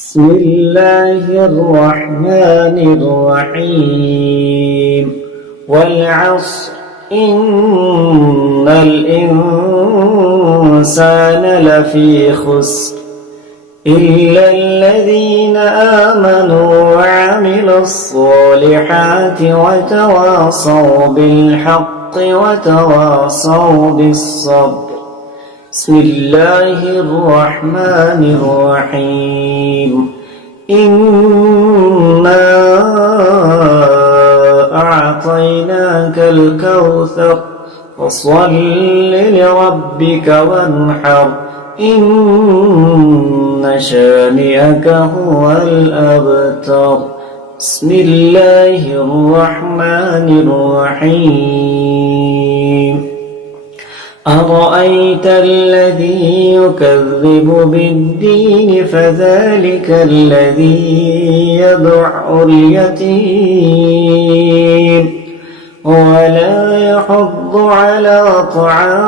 بسم الله الرحمن الرحيم والعصر إن الإنسان لفي خسر إلا الذين آمنوا وعملوا الصالحات وتواصوا بالحق وتواصوا بالصبر. بسم الله الرحمن الرحيم إنا أعطيناك الكوثر فصل لربك وانحر إن شانئك هو الأبتر. بسم الله الرحمن الرحيم أرأيت الذي يكذب بالدين فذلك الذي يدع اليتيم ولا يحض على طعام